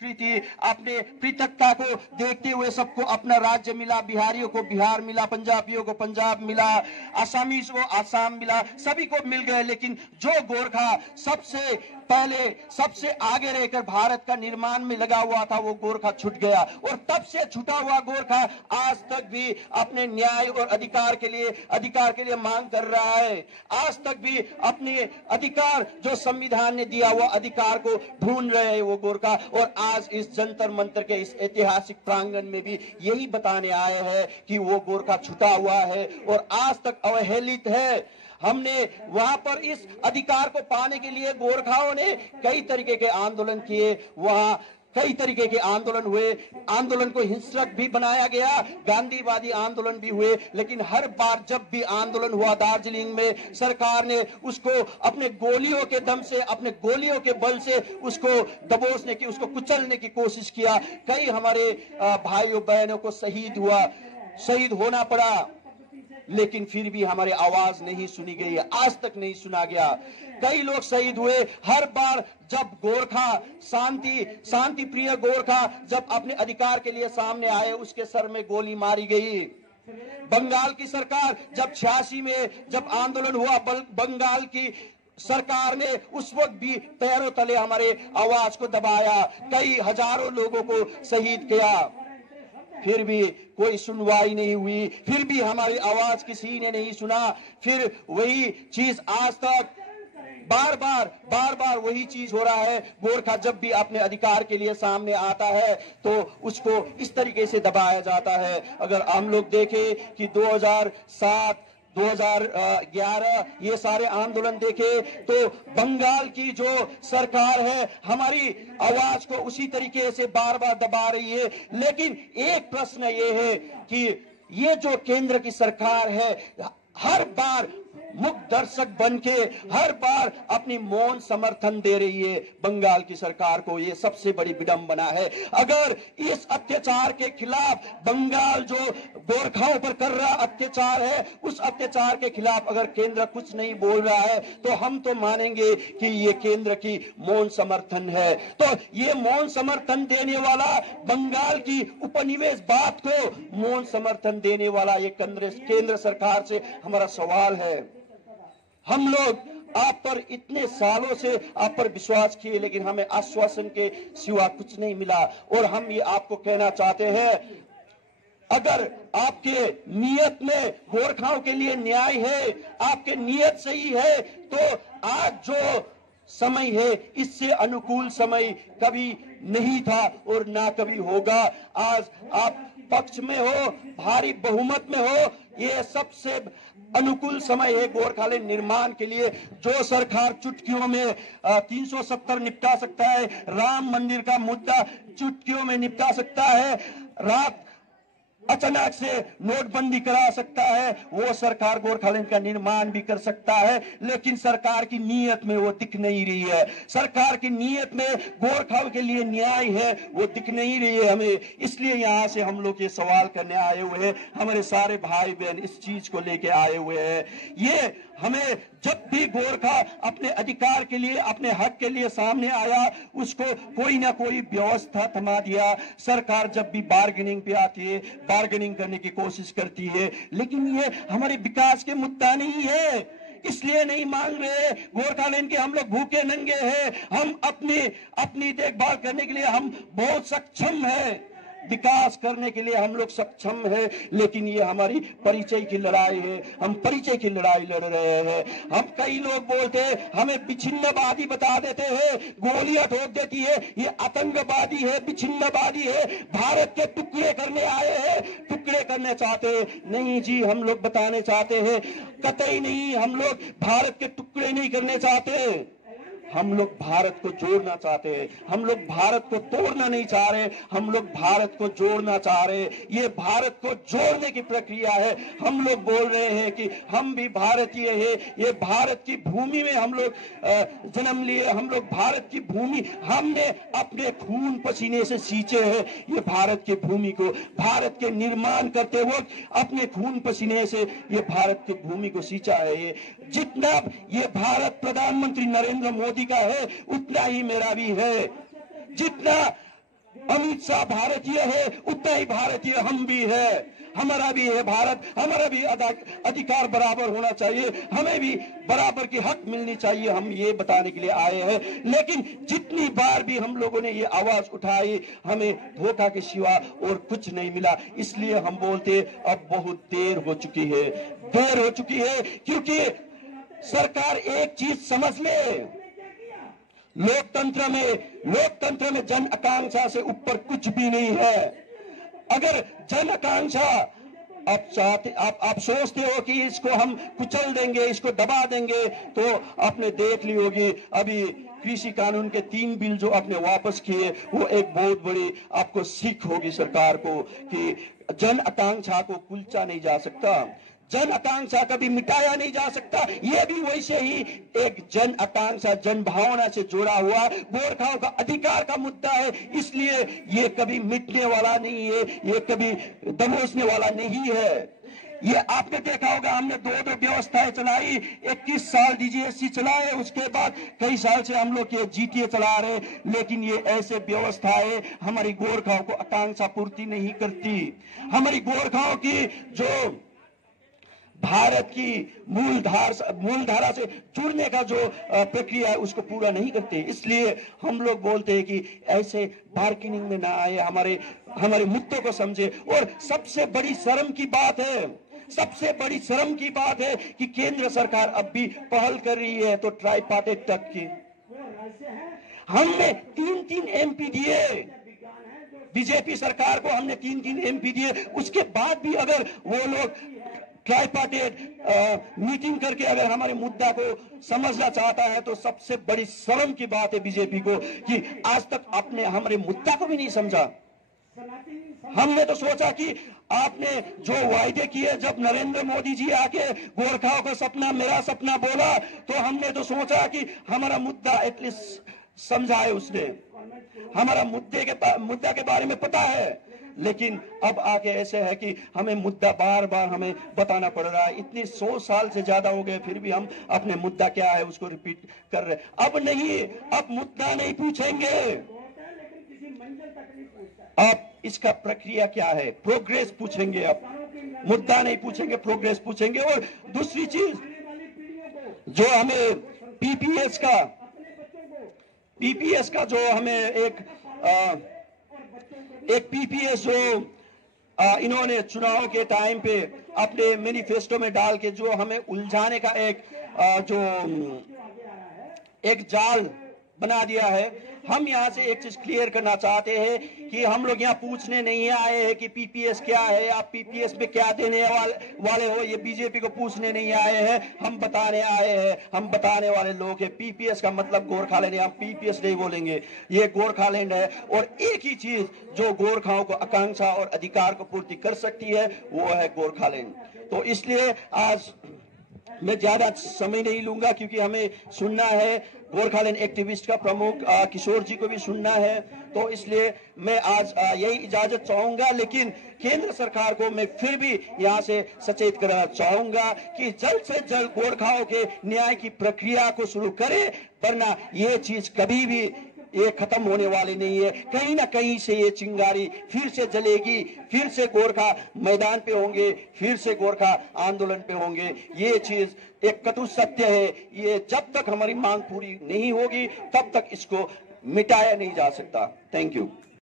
थी। अपने पृथकता को देखते हुए सबको अपना राज्य मिला, बिहारियों को बिहार मिला, पंजाबियों को पंजाब मिला, आसामीज को आसाम मिला, सभी को मिल गए। लेकिन जो गोरखा सबसे पहले सबसे आगे रहकर भारत का निर्माण में लगा हुआ था, वो गोरखा छूट गया। और तब से छूटा हुआ गोरखा आज तक भी अपने न्याय और अधिकार के लिए मांग कर रहा है। आज तक भी अपने अधिकार जो संविधान ने दिया हुआ अधिकार को ढूंढ रहे हैं वो गोरखा। और आज इस जंतर मंतर के इस ऐतिहासिक प्रांगण में भी यही बताने आए हैं कि वो गोरखा छूटा हुआ है और आज तक अवहेलित है। हमने वहां पर इस अधिकार को पाने के लिए गोरखाओं ने कई तरीके के आंदोलन किए, वहां कई तरीके के आंदोलन हुए। आंदोलन को हिंसक भी बनाया गया, गांधीवादी आंदोलन भी हुए। लेकिन हर बार जब भी आंदोलन हुआ दार्जिलिंग में, सरकार ने उसको अपने गोलियों के दम से, अपने गोलियों के बल से उसको दबोचने की, उसको कुचलने की कोशिश किया। कई हमारे भाइयों बहनों को शहीद होना पड़ा, लेकिन फिर भी हमारी आवाज नहीं सुनी गई, आज तक नहीं सुना गया। कई लोग शहीद हुए। हर बार जब गोरखा शांति प्रिय गोरखा जब अपने अधिकार के लिए सामने आए, उसके सर में गोली मारी गई। बंगाल की सरकार जब 86 में जब आंदोलन हुआ, बंगाल की सरकार ने उस वक्त भी पैरों तले हमारे आवाज को दबाया, कई हजारों लोगों को शहीद किया। फिर भी कोई सुनवाई नहीं हुई, फिर भी हमारी आवाज किसी ने नहीं सुना। फिर वही चीज आज तक बार बार वही चीज हो रहा है। गोरखा जब भी अपने अधिकार के लिए सामने आता है तो उसको इस तरीके से दबाया जाता है। अगर हम लोग देखें कि 2007 2011 ये सारे आंदोलन देखे तो बंगाल की जो सरकार है हमारी आवाज को उसी तरीके से बार बार दबा रही है। लेकिन एक प्रश्न ये है कि ये जो केंद्र की सरकार है हर बार मुख दर्शक बनके हर बार अपनी मौन समर्थन दे रही है बंगाल की सरकार को। ये सबसे बड़ी विडंबना है। अगर इस अत्याचार के खिलाफ बंगाल जो गोरखाओं पर कर रहा अत्याचार है, उस अत्याचार के खिलाफ अगर केंद्र कुछ नहीं बोल रहा है तो हम तो मानेंगे कि ये केंद्र की मौन समर्थन है। तो ये मौन समर्थन देने वाला, बंगाल की उपनिवेश बात को मौन समर्थन देने वाला ये केंद्र सरकार से हमारा सवाल है। हम लोग आप पर इतने सालों से आप पर विश्वास किए, लेकिन हमें आश्वासन के सिवा कुछ नहीं मिला। और हम ये आपको कहना चाहते हैं, अगर आपके नियत में गोरखाओं के लिए न्याय है, आपके नियत सही है, तो आज जो समय है इससे अनुकूल समय कभी नहीं था और ना कभी होगा। आज आप पक्ष में हो, भारी बहुमत में हो, ये सबसे अनुकूल समय है गोरखालैंड निर्माण के लिए। जो सरकार चुटकियों में 370 निपटा सकता है, राम मंदिर का मुद्दा चुटकियों में निपटा सकता है, रात अचानक से नोटबंदी करा सकता है, वो सरकार गोरखालैंड का निर्माण भी कर सकता है। लेकिन सरकार की नीयत में वो दिख नहीं रही है। सरकार की नीयत में गोरखाओं के लिए न्याय है वो दिख नहीं रही है हमें। इसलिए यहाँ से हम लोग ये सवाल करने आए हुए हैं, हमारे सारे भाई बहन इस चीज को लेके आए हुए हैं। ये हमें जब भी गोरखा अपने अधिकार के लिए, अपने हक के लिए सामने आया, उसको कोई ना कोई व्यवस्था थमा दिया। सरकार जब भी बार्गेनिंग पे आती है, बार्गेनिंग करने की कोशिश करती है, लेकिन ये हमारे विकास के मुद्दा नहीं है, इसलिए नहीं मांग रहे। गोरखालैंड के हम लोग भूखे नंगे हैं, हम अपनी देखभाल करने के लिए हम बहुत सक्षम हैं, विकास करने के लिए हम लोग सक्षम है। लेकिन ये हमारी परिचय की लड़ाई है, हम परिचय की लड़ाई लड़ रहे हैं। हम कई लोग बोलते हैं, हमें विच्छिन्नवादी बता देते हैं, गोलियां ठोक देती है, ये आतंकवादी है, विच्छिन्नवादी है, भारत के टुकड़े करने आए हैं, टुकड़े करने चाहते हैं। नहीं जी, हम लोग बताने चाहते हैं कतई नहीं, हम लोग भारत के टुकड़े नहीं करने चाहते, हम लोग भारत को जोड़ना चाहते हैं। हम लोग भारत को तोड़ना नहीं चाह रहे, हम लोग भारत को जोड़ना चाह रहे हैं। ये भारत को जोड़ने की प्रक्रिया है। हम लोग बोल रहे हैं कि हम भी भारतीय है, ये भारत की भूमि में हम लोग जन्म लिए, हम लोग भारत की भूमि हमने अपने खून पसीने से सींचे हैं। ये भारत की भूमि को, भारत के निर्माण करते वक्त अपने खून पसीने से ये भारत की भूमि को सींचा है। ये जितना ये भारत प्रधानमंत्री नरेंद्र मोदी का है उतना ही मेरा भी है। जितना अमित शाह भारतीय है, उतना ही भारतीय हम भी है। हमारा भी है भारत, हमारा भी अधिकार बराबर होना चाहिए, हमें भी बराबर की हक मिलनी चाहिए। हम ये बताने के लिए आए हैं। लेकिन जितनी बार भी हम लोगों ने ये आवाज उठाई, हमें धोखा के सिवा और कुछ नहीं मिला। इसलिए हम बोलते अब बहुत देर हो चुकी है, देर हो चुकी है। क्योंकि सरकार एक चीज समझ ले, लोकतंत्र में जन आकांक्षा से ऊपर कुछ भी नहीं है। अगर जन आकांक्षा आप सोचते हो कि इसको हम कुचल देंगे, इसको दबा देंगे, तो आपने देख ली होगी अभी कृषि कानून के 3 बिल जो आपने वापस किए, वो एक बहुत बड़ी आपको सीख होगी सरकार को कि जन आकांक्षा को कुचला नहीं जा सकता, जन आकांक्षा कभी मिटाया नहीं जा सकता। यह भी वैसे ही एक जन आकांक्षा, जन भावना से जुड़ा हुआ गोरखाओं का अधिकार का मुद्दा है। इसलिए ये कभी मिटने वाला नहीं है, ये कभी दबोचने वाला नहीं है। ये आपने देखा होगा, हमने 2 व्यवस्थाएं चलाई, 21 साल डीजीएससी चलाए, उसके बाद कई साल से हम लोग ये जीटीए चला रहे। लेकिन ये ऐसे व्यवस्थाएं हमारी गोरखाओं को आकांक्षा पूर्ति नहीं करती, हमारी गोरखाओं की जो भारत की मूलधारा से जुड़ने का जो प्रक्रिया है उसको पूरा नहीं करते। इसलिए हम लोग बोलते हैं कि ऐसे बार्गेनिंग में ना आए, हमारे मुद्दों को समझे। और सबसे बड़ी शर्म की बात है कि केंद्र सरकार अब भी पहल कर रही है तो ट्राइपार्टाइट तक की। हमने 3 एमपी दिए, बीजेपी सरकार को हमने 3 एमपी दिए, उसके बाद भी अगर वो लोग ट्राइपार्टाइट मीटिंग करके अगर हमारे मुद्दा को समझना चाहता है तो सबसे बड़ी शर्म की बात है बीजेपी को कि आज तक आपने हमारे मुद्दा को भी नहीं समझा। हमने तो सोचा कि आपने जो वायदे किए, जब नरेंद्र मोदी जी आके गोरखाओं का सपना मेरा सपना बोला, तो हमने तो सोचा कि हमारा मुद्दा एटलीस्ट समझाए उसने, हमारा मुद्दा के बारे में पता है। लेकिन अब आके ऐसे है कि हमें मुद्दा बार बार हमें बताना पड़ रहा है। इतने 100 साल से ज्यादा हो गए, फिर भी हम अपने मुद्दा क्या है उसको रिपीट कर रहे। अब मुद्दा नहीं पूछेंगे, अब इसका प्रक्रिया क्या है, प्रोग्रेस पूछेंगे। अब मुद्दा नहीं पूछेंगे, प्रोग्रेस पूछेंगे। और दूसरी चीज जो हमें पीपीएस का जो हमें एक पीपीएस जो इन्होंने चुनाव के टाइम पे अपने मैनिफेस्टो में डाल के जो हमें उलझाने का एक जाल बना दिया है। हम यहाँ से एक चीज क्लियर करना चाहते हैं कि हम लोग यहाँ पूछने नहीं आए हैं कि पीपीएस क्या है, आप पीपीएस में क्या देने वाले हो, ये बीजेपी को पूछने नहीं आए हैं। हम बताने आए हैं, हम बताने वाले लोग हैं। पीपीएस का मतलब गोरखालैंड है, हम पीपीएस नहीं बोलेंगे, ये गोरखालैंड है। और एक ही चीज जो गोरखाओं को आकांक्षा और अधिकार को पूर्ति कर सकती है वो है गोरखालैंड। तो इसलिए आज मैं ज्यादा समय नहीं लूंगा क्योंकि हमें सुनना है, गोरखालैंड एक्टिविस्ट का प्रमुख किशोर जी को भी सुनना है। तो इसलिए मैं आज यही इजाजत चाहूंगा। लेकिन केंद्र सरकार को मैं फिर भी यहाँ से सचेत करना चाहूंगा कि जल्द से जल्द गोरखाओं के न्याय की प्रक्रिया को शुरू करे, वरना ये चीज कभी भी ये खत्म होने वाली नहीं है। कहीं ना कहीं से ये चिंगारी फिर से जलेगी, फिर से गोरखा मैदान पे होंगे, फिर से गोरखा आंदोलन पे होंगे। ये चीज एक कटु सत्य है। ये जब तक हमारी मांग पूरी नहीं होगी तब तक इसको मिटाया नहीं जा सकता। Thank you.